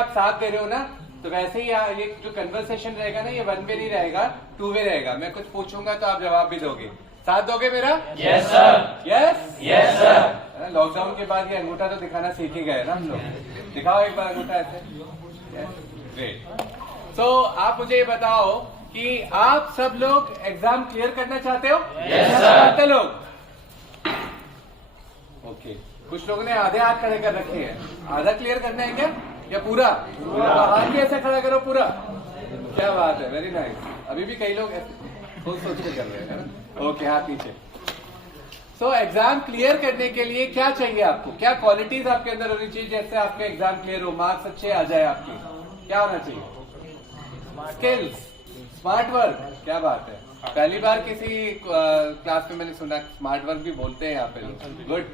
आप साथ दे रहे हो ना, तो वैसे ही ये जो कन्वर्सेशन रहेगा ना, ये वन वे नहीं रहेगा, टू वे रहेगा। मैं कुछ पूछूंगा तो आप जवाब भी दोगे। साथ दोगे मेरा? Yes sir. Yes sir. Lockdown के बाद ये अंगूठा तो दिखाना सीख ही गए ना हम लोग। दिखाओ एक बार अंगूठा ऐसे। ग्रेट। सो आप मुझे ये बताओ कि आप सब लोग एग्जाम क्लियर करना चाहते हो? Yes sir. लोग ओके। कुछ लोगों ने आधे हाथ खड़े कर रखे हैं। आधा क्लियर करना है क्या या पूरा? तो हाथ भी ऐसे खड़ा करो पूरा। क्या बात है, वेरी नाइस। अभी भी कई लोग सोच के कर रहे हैं। ओके, हाथ नीचे। सो एग्जाम क्लियर करने के लिए क्या चाहिए आपको? क्या क्वालिटीज आपके अंदर होनी चाहिए जैसे आपका एग्जाम क्लियर हो, मार्क्स अच्छे आ जाए आपके? क्या होना चाहिए? Skills, smart work. क्या बात है, पहली बार किसी क्लास में मैंने सुना स्मार्ट वर्क भी बोलते हैं यहाँ पे लोग। गुड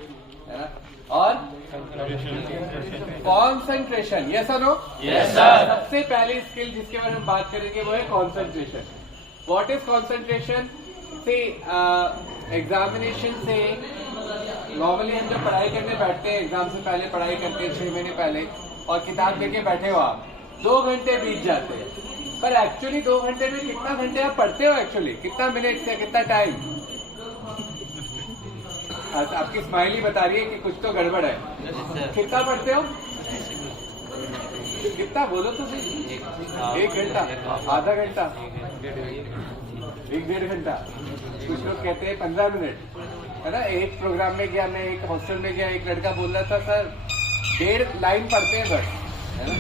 है ना। और कॉन्सेंट्रेशन, यस और नो? Yes sir. सबसे पहली स्किल जिसके बारे में बात करेंगे वो है कॉन्सेंट्रेशन। What is concentration? से एग्जामिनेशन से नॉर्मली हम जब पढ़ाई करने बैठते हैं, एग्जाम से पहले पढ़ाई करते हैं 6 महीने पहले, और किताब लेके बैठे हो आप, 2 घंटे बीत जाते हैं। पर एक्चुअली 2 घंटे में कितना घंटे आप पढ़ते हो? एक्चुअली कितना मिनट से कितना टाइम? आपकी स्माइल ही बता रही है कि कुछ तो गड़बड़ है। कितना पढ़ते हो? कितना बोलो तो सही। 1 घंटा, आधा घंटा, 1-1.5 घंटा, कुछ लोग कहते हैं 15 मिनट, है ना। एक प्रोग्राम में गया, मैं एक हॉस्टल में गया, एक लड़का बोल रहा था सर 1.5 लाइन पढ़ते हैं बस, है ना।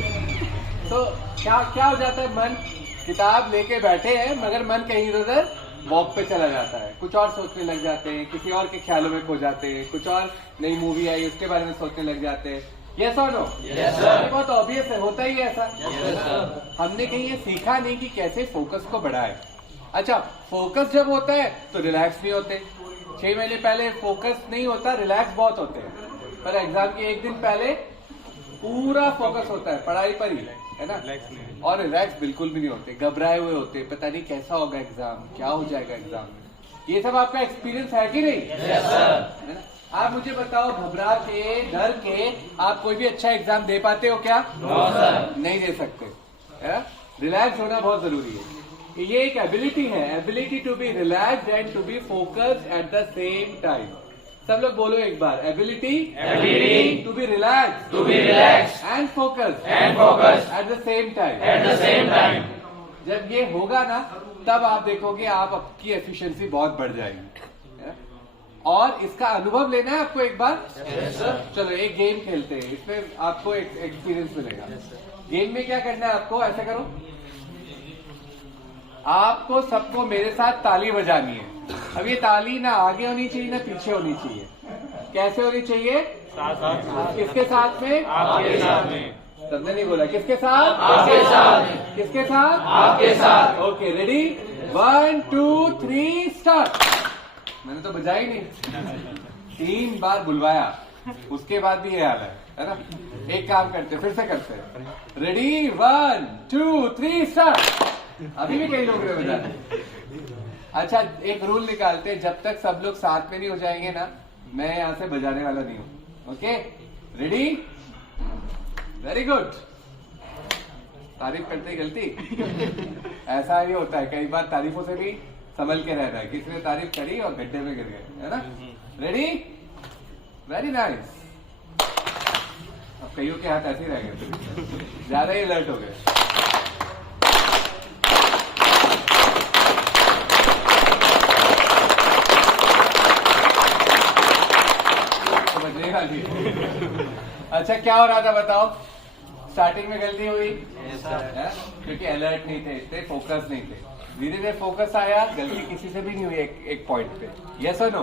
तो क्या हो जाता है, मन किताब लेके बैठे हैं मगर मन कहीं उधर वॉक पे चला जाता है, कुछ और सोचने लग जाते हैं, किसी और के ख्यालों में खो जाते हैं, कुछ और नई मूवी आई उसके बारे में सोचने लग जाते हैं। यस और नो? Yes sir. बहुत ऑब्वियस है, होता ही है ऐसा। Yes sir. हमने कहीं ये सीखा नहीं कि कैसे फोकस को बढ़ाए। अच्छा, फोकस जब होता है तो रिलैक्स नहीं होते। 6 महीने पहले फोकस नहीं होता, रिलैक्स बहुत होते हैं। पर एग्जाम के 1 दिन पहले पूरा फोकस होता है पढ़ाई पर ही, है ना। और रिलैक्स बिल्कुल भी नहीं होते, घबराए हुए होते, पता नहीं कैसा होगा एग्जाम, क्या हो जाएगा एग्जाम में। ये सब आपका एक्सपीरियंस है कि नहीं? Yes sir. है ना। आप मुझे बताओ, घबरा के डर के आप कोई भी अच्छा एग्जाम दे पाते हो क्या? No sir. नहीं दे सकते। रिलैक्स होना बहुत जरूरी है। ये एक एबिलिटी है, ability to be relaxed and to be focused at the same time. सब लोग बोलो एक बार, ability to be relax and focused at the same time. जब ये होगा ना, तब आप देखोगे आप आपकी एफिशिएंसी बहुत बढ़ जाएगी। और इसका अनुभव लेना है आपको एक बार। चलो एक गेम खेलते हैं, इसमें आपको एक एक्सपीरियंस मिलेगा। गेम में क्या करना है आपको, ऐसा करो, आपको सबको मेरे साथ ताली बजानी है। अब ये ताली ना आगे होनी चाहिए ना पीछे होनी चाहिए। कैसे होनी चाहिए? किसके साथ में? आपके साथ में। सबने नहीं बोला, किसके साथ? आपके साथ। किसके साथ? आपके साथ। Okay, ready, 1 2 3 start. मैंने तो बजाया ही नहीं, 3 बार बुलवाया, उसके बाद भी ये हाल है ना। एक काम करते, फिर से करते, रेडी 1 2 3 स्टार्ट। अभी भी कई लोग ने बजाया। अच्छा, एक रूल निकालते, जब तक सब लोग साथ में नहीं हो जाएंगे ना, मैं यहाँ से बजाने वाला नहीं हूँ। Okay, ready, very good. तारीफ करते ही गलती। ऐसा ही होता है, कई बार तारीफों से भी संभल के रहना है। किसी ने तारीफ करी और गड्ढे में गिर गए, है ना। Ready, very nice. अब कईयों के हाथ ऐसे ही रह गए, ज्यादा ही अलर्ट हो गए। समझने वाली है। अच्छा, क्या हो रहा था बताओ? स्टार्टिंग में गलती हुई क्योंकि अलर्ट नहीं थे, इतने फोकस नहीं थे। धीरे धीरे फोकस आया, गलती किसी से भी नहीं हुई एक पॉइंट पे। यस और नो?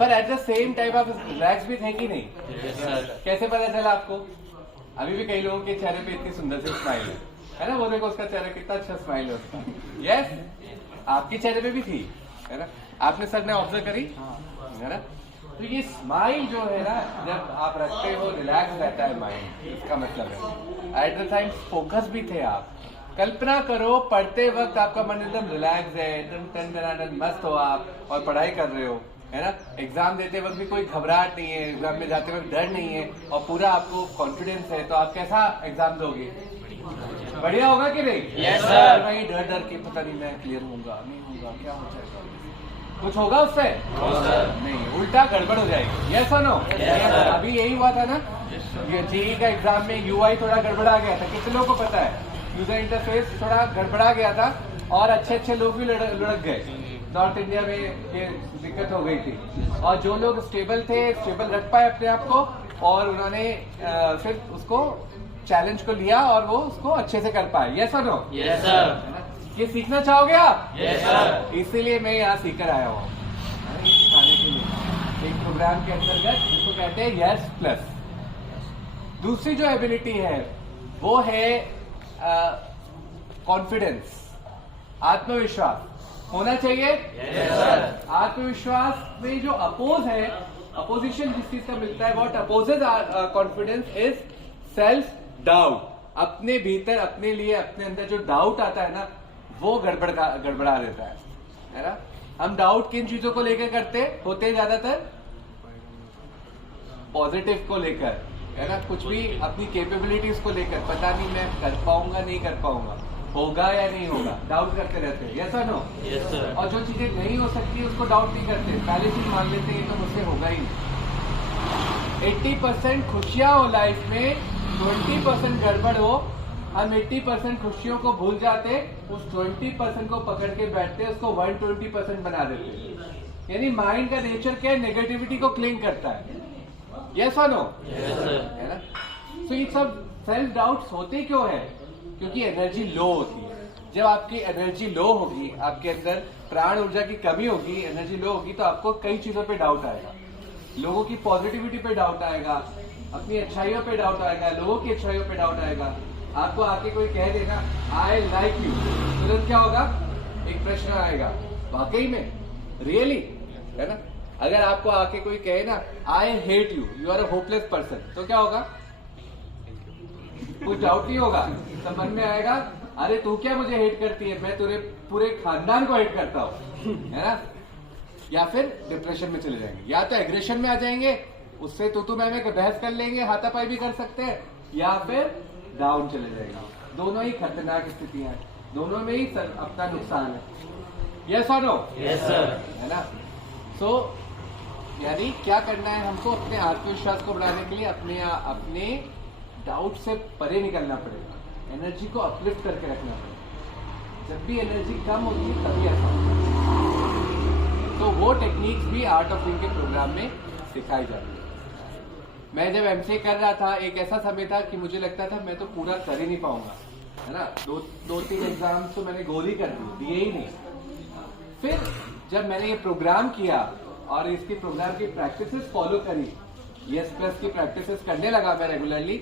पर एट द सेम टाइम आप रिलैक्स भी थे कि नहीं? कैसे पता चला आपको? अभी भी कई लोगों के चेहरे पे इतनी सुंदर सी स्माइल है ना। वो देखो उसका चेहरा कितना अच्छा स्माइल है उसका। यस, आपके चेहरे पे भी थी, है ना। आपने सर ने ऑब्जर्व करी, है ना। तो ये स्माइल जो है ना, जब आप रखते हो रिलैक्स रहता है माइंड, इसका मतलब है। एट द टाइम फोकस भी थे आप। कल्पना करो, पढ़ते वक्त आपका मन एकदम रिलैक्स है, एकदम टन मस्त हो आप और पढ़ाई कर रहे हो, है ना। एग्जाम देते वक्त भी कोई घबराहट नहीं है, एग्जाम में जाते वक्त डर नहीं है और पूरा आपको कॉन्फिडेंस है, तो आप कैसा एग्जाम दोगे? बढ़िया होगा कि नहीं? Yes, sir. भाई डर डर के पता नहीं मैं क्लियर होऊंगा नहीं होगा, क्या हो जाएगा, कुछ होगा उससे? नहीं, उल्टा गड़बड़ हो जाएगी। यस और नो? अभी यही हुआ था ना, ये जेईई का एग्जाम में यूआई थोड़ा गड़बड़ा गया था। कितने लोगों को पता है? यूजर इंटरफेस थोड़ा गड़बड़ा गया था और अच्छे अच्छे लोग भी लुढ़क गए। नॉर्थ इंडिया में ये दिक्कत हो गई थी और जो लोग स्टेबल थे, स्टेबल रख पाए अपने आप को और उन्होंने फिर उसको चैलेंज को लिया और वो उसको अच्छे से कर पाए। यस और नो? Yes sir. ये सीखना चाहोगे आप? Yes sir. इसीलिए मैं यहाँ सीखकर आया हूँ, सिखाने के लिए एक प्रोग्राम के अंतर्गत जिसको कहते हैं यस प्लस। दूसरी जो एबिलिटी है वो है कॉन्फिडेंस, आत्मविश्वास होना चाहिए। Yes sir. आत्मविश्वास में जो अपोज है, अपोजिशन जिस चीज का मिलता है, what opposes confidence is self doubt. अपने भीतर अपने लिए अपने अंदर जो डाउट आता है ना, वो गड़बड़ा देता है ना। हम डाउट किन चीजों को लेकर करते होते हैं? ज्यादातर पॉजिटिव को लेकर, है ना। कुछ भी अपनी कैपेबिलिटीज को लेकर, पता नहीं मैं कर पाऊंगा नहीं कर पाऊंगा, होगा या नहीं होगा, डाउट करते रहते हैं। यस और नो? Yes sir. और जो चीजें नहीं हो सकती उसको डाउट नहीं करते, पहले चीज मान लेते हैं ये तो मुझसे होगा ही नहीं। 80% खुशियां हो लाइफ में, 20% गड़बड़ हो, हम 80% खुशियों को भूल जाते, उस 20% को पकड़ के बैठते, उसको 120% बना देते। यानी माइंड का नेचर क्या है? नेगेटिविटी को क्लिंग करता है। यस और नो? Yes sir. है ना। तो ये सब सेल्फ डाउट्स होते क्यों है? क्योंकि एनर्जी लो होती है। जब आपकी एनर्जी लो होगी, आपके अंदर प्राण ऊर्जा की कमी होगी, एनर्जी लो होगी, तो आपको कई चीजों पे डाउट आएगा। लोगों की पॉजिटिविटी पे डाउट आएगा, अपनी अच्छाइयों पे डाउट आएगा, लोगों की अच्छाइयों पे डाउट आएगा। आपको आके कोई कह देगा आई लाइक यू, तुरंत क्या होगा? एक प्रश्न आएगा, वाकई में, रियली, है ना। अगर आपको आके कोई कहे ना I hate you, you are a hopeless person, तो क्या होगा? कुछ डाउट नहीं होगा, तो मन में आएगा अरे तू क्या मुझे हेट करती है, मैं तुझे पूरे खानदान को हेट करता हूं, है ना। या फिर डिप्रेशन में चले जाएंगे, या तो एग्रेशन में आ जाएंगे, उससे तो मैं बहस कर लेंगे, हाथापाई भी कर सकते हैं, या फिर डाउन चले जाएंगे। दोनों ही खतरनाक स्थितियां हैं, दोनों में ही अपना नुकसान है। यस और नो? Yes sir. है ना। सो यानी क्या करना है हमको? अपने आत्मविश्वास को बढ़ाने के लिए अपने डाउट से परे निकलना पड़ेगा, एनर्जी को अपलिफ्ट करके रखना पड़ेगा। जब भी एनर्जी कम होती है तभी ऐसा होता है। तो वो टेक्निक्स भी आर्ट ऑफ लिविंग के प्रोग्राम में सिखाई जाती है। मैं जब एमसीए कर रहा था, एक ऐसा समय था कि मुझे लगता था मैं तो पूरा कर ही नहीं पाऊंगा, है ना। दो तीन एग्जाम्स तो मैंने गोल ही कर दिए ही नहीं। फिर जब मैंने ये प्रोग्राम किया और इसके प्रोग्राम की प्रैक्टिसेस फॉलो करी, यस प्लस की प्रैक्टिसेस करने लगा मैं रेगुलरली,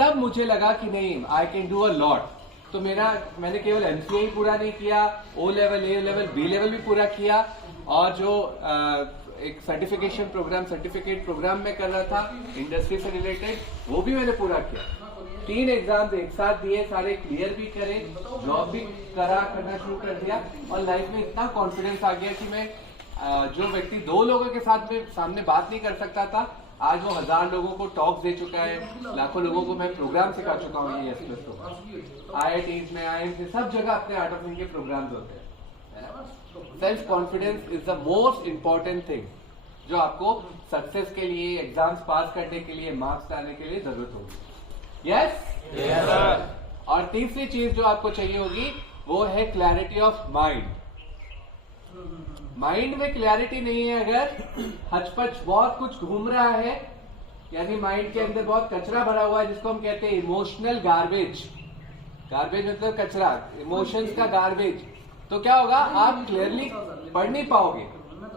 तब मुझे लगा कि नहीं, I can do a lot. तो मैंने केवल एमसीए ही पूरा नहीं किया, ओ लेवल, ए लेवल, बी लेवल भी पूरा किया, और जो एक सर्टिफिकेट प्रोग्राम में कर रहा था इंडस्ट्री से रिलेटेड, वो भी मैंने पूरा किया। 3 एग्जाम्स एक साथ दिए, सारे क्लियर भी करे, जॉब भी करना शुरू कर दिया, और लाइफ में इतना कॉन्फिडेंस आ गया कि मैं जो व्यक्ति 2 लोगों के साथ में सामने बात नहीं कर सकता था, आज वो 1000 लोगों को टॉक दे चुका है, लाखों लोगों को मैं प्रोग्राम सिखा चुका हूँ। ये यस प्लस IITs में, IIMs में, सब जगह अपने आर्ट ऑफ लिविंग के प्रोग्राम्स होते हैं। Self confidence is the most important thing जो आपको सक्सेस के लिए, एग्जाम्स पास करने के लिए, मार्क्स लाने के लिए जरूरत होगी। यस। और तीसरी चीज जो आपको चाहिए होगी वो है क्लैरिटी ऑफ माइंड। माइंड में क्लैरिटी नहीं है, अगर हचपच बहुत कुछ घूम रहा है, यानी माइंड के अंदर बहुत कचरा भरा हुआ है, जिसको हम कहते हैं इमोशनल गार्बेज। गार्बेज मतलब कचरा, इमोशंस का गार्बेज। तो क्या होगा? आप क्लियरली पढ़ नहीं पाओगे,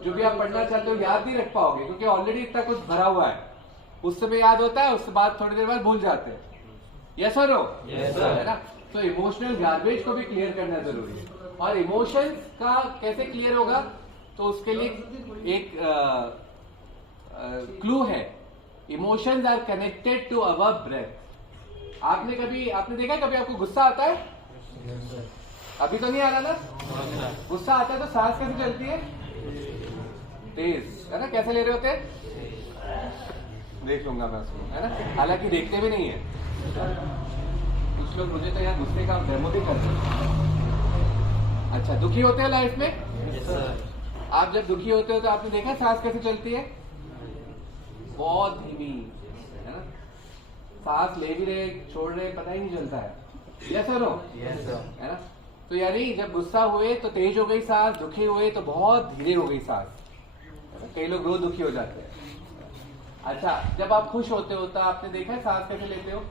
जो भी आप पढ़ना चाहते हो याद नहीं रख पाओगे, क्योंकि ऑलरेडी इतना कुछ भरा हुआ है। उस समय याद होता है, उसके बाद थोड़ी देर बाद भूल जाते हैं। यस और नो? Yes sir. है ना। तो इमोशनल गार्बेज को भी क्लियर करना जरूरी है। और इमोशंस का कैसे क्लियर होगा? तो उसके लिए एक क्लू है, emotions are connected to our breath. आपने देखा कभी आपको गुस्सा आता है? अभी तो नहीं आ रहा ना? गुस्सा आता है तो सांस कैसे चलती है? तेज, है ना? कैसे ले रहे होते हैं? देख लूंगा मैं उसको, है ना? हालांकि देखते भी नहीं है कुछ लोग। मुझे तो यार गुस्से का डेमो भी करते हैं। अच्छा, दुखी होते हैं लाइफ में? Yes, sir. आप जब दुखी होते हो तो आपने देखा सांस कैसे चलती है? बहुत धीमी, है ना? सांस ले भी रहे, छोड़ रहे, पता ही नहीं चलता है। यस और नो? Yes, sir. है ना? तो यानी जब गुस्सा हुए तो तेज हो गई सांस, दुखी हुए तो बहुत धीरे हो गई सांस। है ना? कई लोग रोज दुखी हो जाते हैं। अच्छा, जब आप खुश होते हो तो आपने देखा है सांस कैसे लेते हो?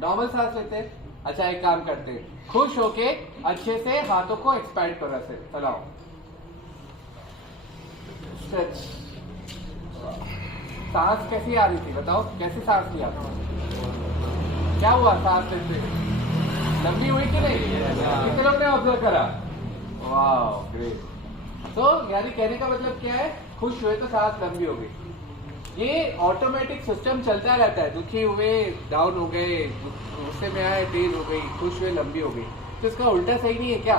नॉर्मल सांस लेते हैं। अच्छा, एक काम करते हैं, खुश होके अच्छे से हाथों को एक्सपैंड करो, ऐसे फैलाओ, स्ट्रेच। सांस कैसी आ रही थी बताओ? कैसी सांस लिया? क्या हुआ सांस लेते? लंबी हुई कि नहीं? कितने लोग ने ऑब्जर्व करा? वाह, ग्रेट। तो यानी कहने का मतलब क्या है? खुश हुए तो सांस लंबी हो गई। ये ऑटोमेटिक सिस्टम चलता रहता है। दुखी हुए डाउन हो गए, गुस्से में आए तेज हो गई, खुश हुए लंबी हो गई। तो इसका उल्टा सही नहीं है क्या?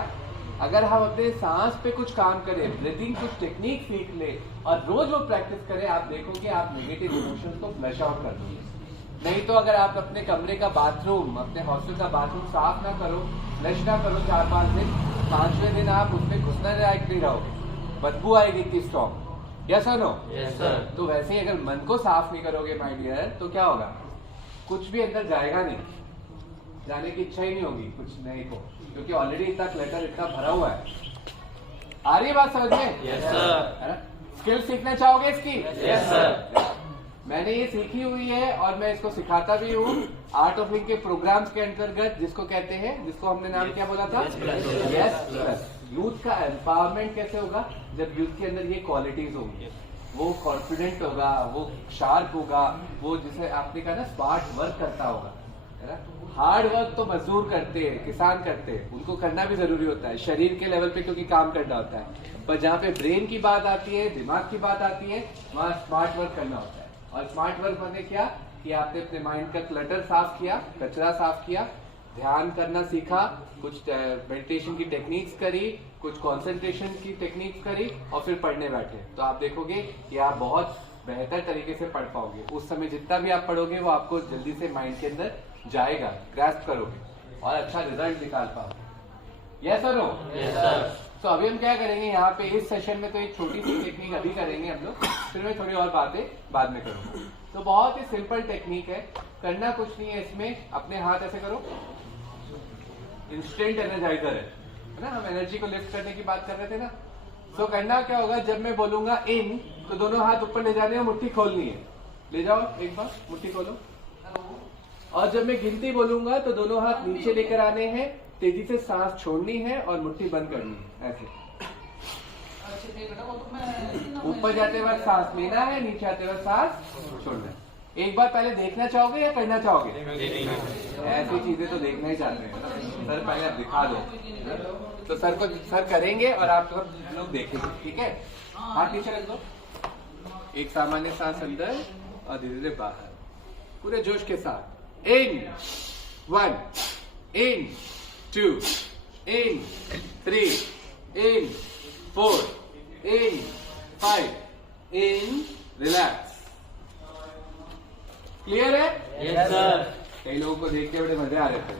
अगर हम अपने सांस पे कुछ काम करें, ब्रीदिंग कुछ टेक्निक सीख ले और रोज वो प्रैक्टिस करें, आप देखोगे आप नेगेटिव इमोशंस को फ्लश आउट कर दोगे। नहीं तो अगर आप अपने कमरे का बाथरूम, अपने हॉस्टल का बाथरूम साफ ना करो, फ्लश ना करो 4-5 दिन, 5वें दिन आप उसमें घुसना लायक नहीं रहोगे, बदबू आएगी इतनी स्ट्रॉन्ग। यस और नो? Yes, sir. तो वैसे ही अगर मन को साफ नहीं करोगे माय डियर, तो क्या होगा? कुछ भी अंदर जाएगा नहीं, जाने की इच्छा ही नहीं होगी कुछ नए को, क्योंकि ऑलरेडी इतना क्लटर, इतना भरा हुआ है। आ रही है बात समझ में? Yes, sir. है ना? स्किल सीखना चाहोगे इसकी? Yes, sir. मैंने ये सीखी हुई है और मैं इसको सिखाता भी हूँ आर्ट ऑफ लिविंग के प्रोग्राम्स के अंतर्गत, जिसको कहते हैं, जिसको हमने नाम क्या बोला था? Yes, plus. Yes plus. Youth का एम्पावरमेंट कैसे होगा? जब यूथ के अंदर ये क्वालिटीज होंगी, वो कॉन्फिडेंट होगा, वो शार्प होगा, वो जिसे आपने कहा ना स्मार्ट वर्क करता होगा, है ना? हार्ड वर्क तो मजदूर करते हैं, किसान करते हैं, उनको करना भी जरूरी होता है शरीर के लेवल पे, क्योंकि काम करना होता है। पर जहाँ पे ब्रेन की बात आती है, दिमाग की बात आती है, वहाँ स्मार्ट वर्क करना होता है। और स्मार्ट वर्क मैंने क्या कि आपने अपने माइंड का क्लटर साफ किया, कचरा साफ किया, ध्यान करना सीखा, कुछ मेडिटेशन की टेक्निक्स करी, कुछ कंसंट्रेशन की टेक्निक्स करी और फिर पढ़ने बैठे, तो आप देखोगे कि आप बहुत बेहतर तरीके से पढ़ पाओगे। उस समय जितना भी आप पढ़ोगे वो आपको जल्दी से माइंड के अंदर जाएगा, ग्रैस्प करोगे और अच्छा रिजल्ट निकाल पाओगे। यस और नो? Yes, sir. तो अभी हम क्या करेंगे यहाँ पे इस सेशन में, तो एक छोटी सी टेक्निक अभी करेंगे हम लोग, फिर मैं थोड़ी और बातें बाद में करूंगा। तो बहुत ही सिंपल टेक्निक है, करना कुछ नहीं है इसमें। अपने हाथ ऐसे करो, इंस्टेंट एनर्जाइजर है ना? हम एनर्जी को लिफ्ट करने की बात कर रहे थे ना? तो करना क्या होगा, जब मैं बोलूंगा इन, तो दोनों हाथ ऊपर ले जाने हैं, मुट्ठी खोलनी है। ले जाओ एक बार, मुट्ठी खोलो। और जब मैं गिनती बोलूंगा तो दोनों हाथ नीचे लेकर आने हैं, तेजी से सांस छोड़नी है और मुट्ठी बंद करनी है, ऐसे। ऊपर जाते वक्त सांस लेना है, नीचे आते वक्त सांस छोड़ना है। एक बार पहले देखना चाहोगे या करना चाहोगे? ऐसी चीजें तो देखना ही चाहते हैं ना? सर पहले आप दिखा दो, तो सर करेंगे और आप लोग देखेंगे, ठीक है? हाथ नीचे रख दो, एक सामान्य सांस अंदर और धीरे धीरे बाहर, पूरे जोश के साथ। इन 1, इन 2, इन 3, इन 4, इन 5, इन रिलैक्स। क्लियर है? Yes, sir. कई लोगों को देख के बड़े मजे आ रहे थे,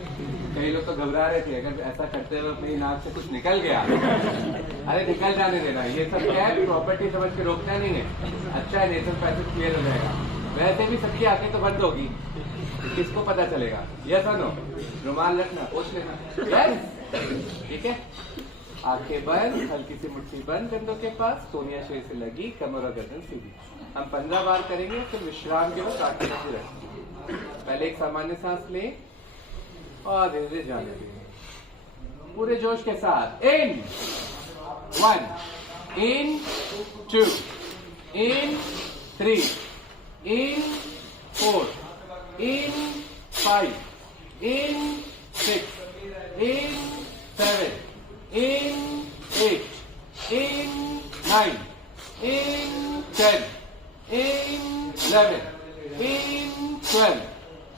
कई लोग तो घबरा रहे थे अगर ऐसा करते हुए अपनी नाक से कुछ निकल गया। अरे निकल जाने देना, ये सब क्या है, प्रॉपर्टी समझ के रोकना नहीं है। अच्छा है, नेचर पैसेज क्लियर हो जाएगा। वैसे भी सबकी आंखें तो बंद होगी, किसको पता चलेगा? यस और नो? रुमाल रखना, पोछ लेना। यस, ठीक है? आंखें बंद, हल्की सी मुट्ठी बंद कंधों के पास, सोनिया शेर से लगी, कमर और गर्दन सीधी। हम 15 बार करेंगे, फिर विश्राम के वक्त आंखें बंद रखेंगे। पहले एक सामान्य सांस ले और धीरे धीरे जाने देंगे पूरे जोश के साथ। इन 1, इन 2, इन 3, इन 4, इन 5, इन 6, इन 7, इन 8, इन 9, इन 10, in 11, in 12,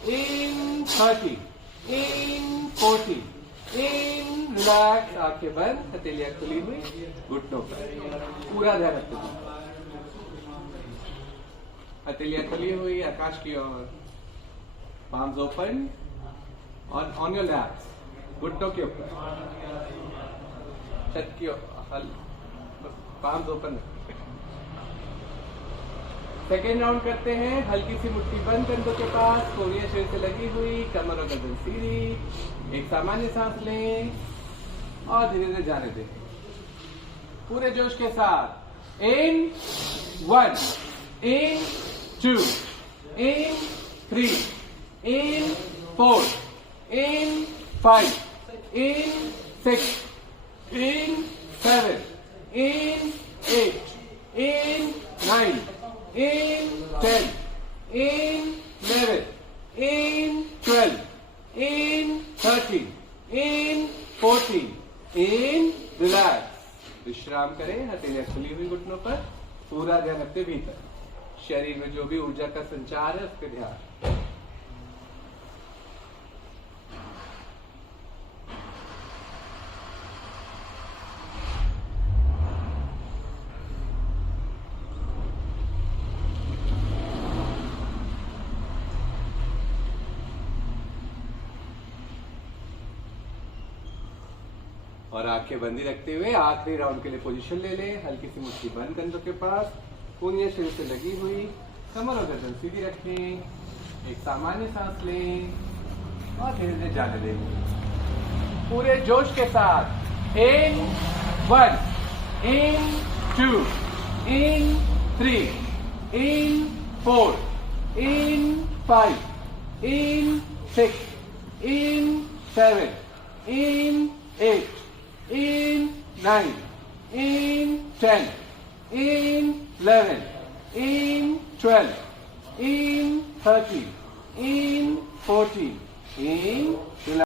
in 13, in 14, in, relax, आंखें बंद, हथेलियां खुली हुई, घुटनों पर पूरा ध्यान रखते हुए, हथेलियां खुली हुई आकाश की ओर, palms open on your laps, घुटनों के ऊपर, छत की ओर, palms open। सेकेंड राउंड करते हैं, हल्की सी मुट्ठी बंद कंधों के पास, कोहनियां शरीर से लगी हुई, कमर और गर्दन सीधी, एक सामान्य सांस लें और धीरे धीरे जाने दें पूरे जोश के साथ। इन 1, इन 2, इन 3, इन 4, इन 5, इन 6, इन 7, इन 8, इन 9, in 10, in 11, in 12, in 13, in 14, in relax। विश्राम करें, हथेलियां खुली हुई घुटनों पर, पूरा ध्यान रखते भीतर, शरीर में जो भी ऊर्जा का संचार है उस पर ध्यान। और आंखें बंदी रखते हुए आखिरी राउंड के लिए पोजीशन ले लें, हल्की सी मुट्ठी बंद कंधों के पास, कोहनियां शरीर से लगी हुई, कमर और गर्दन सीधी रखें, एक सामान्य सांस लें और धीरे धीरे जाने दें पूरे जोश के साथ। इन 1, इन 2, इन 3, इन 4, इन 5, इन 6, इन 7, इन 8, in 9, in 10, in 11, in 12, in 13, in 14, in